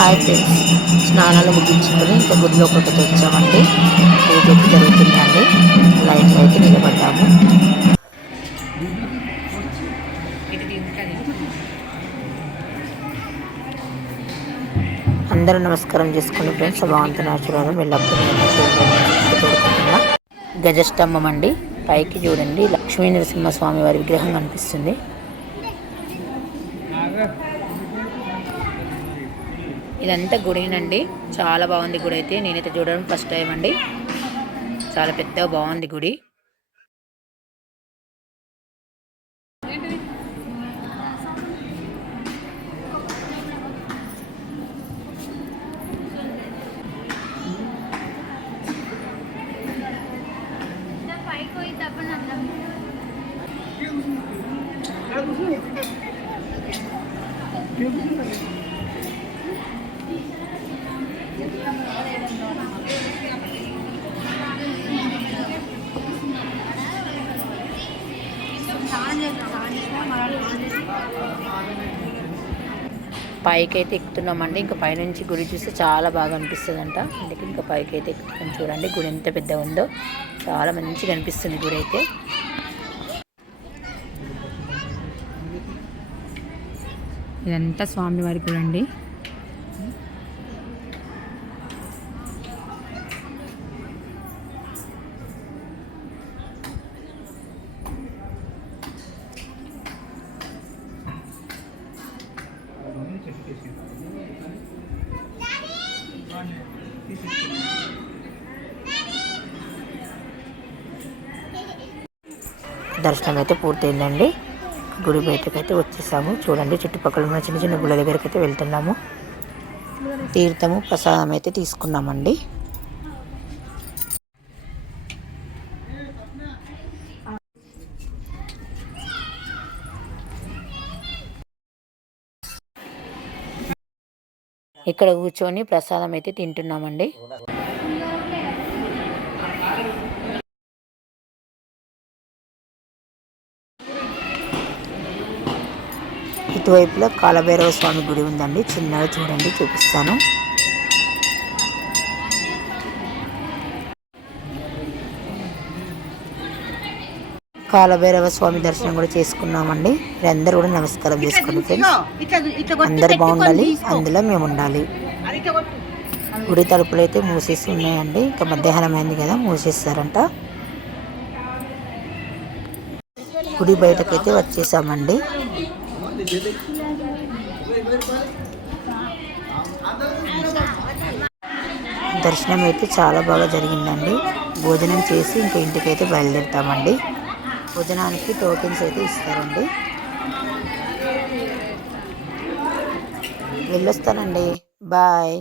Hi friends, స్నానాలు ముగించుకొని ఇంకా గుడిలోకి వచ్చామండి. పూజ అయితే జరుగుతుందండి. లైన్లో అయితే నిలబడ్డాము. అందరూ నమస్కారం చేసుకోండి ఫ్రెండ్స్. బాగుంటున్నారు చూడాలి. వెళ్ళప్పుడు గజస్తంభం అండి. పైకి చూడండి, లక్ష్మీ నరసింహస్వామి వారి విగ్రహం కనిపిస్తుంది. ఇదంతా గుడినండి. చాలా బాగుంది గుడి అయితే. నేనైతే చూడడం ఫస్ట్ టైం అండి. చాలా పెద్దగా బాగుంది గుడి. పైకి అయితే ఎక్కుతున్నామండి. ఇంకా పైనుంచి గుడి చూస్తే చాలా బాగా అనిపిస్తుంది అంట. అందుకే ఇంకా పైకి అయితే ఎక్కుతున్నాం. చూడండి గుడి ఎంత పెద్దగా ఉందో. చాలా మంచిగా అనిపిస్తుంది గుడి అయితే. ఇదంతా స్వామివారి గుడి అండి. దర్శనం అయితే పూర్తయిందండి. గుడి బయటకు అయితే వచ్చేసాము. చూడండి చుట్టుపక్కల ఉన్న చిన్న చిన్న గుళ్ళ దగ్గరికి అయితే వెళ్తున్నాము. తీర్థము ప్రసాదం అయితే తీసుకున్నామండి. ఇక్కడ కూర్చొని ప్రసాదం అయితే తింటున్నామండి. ఇటువైపులో కాలభైరవ స్వామి గుడి ఉందండి. చిన్నగా చూడండి, చూపిస్తాను. కాలభైరవ స్వామి దర్శనం కూడా చేసుకున్నామండి. అందరూ కూడా నమస్కారం చేసుకోండి ఫ్రెండ్స్. అందరు బాగుండాలి, అందులో మేము ఉండాలి. గుడి తలుపులు అయితే మూసేసి ఉన్నాయండి. ఇంకా మధ్యాహ్నం అయింది కదా, మూసేస్తారంట. గుడి బయటకైతే వచ్చేసామండి. దర్శనం అయితే చాలా బాగా జరిగిందండి. భోజనం చేసి ఇంకా ఇంటికైతే బయలుదేరుతామండి. భోజనానికి టోకెన్స్ అయితే ఇస్తారండి. వెళ్ళొస్తానండి. బాయ్.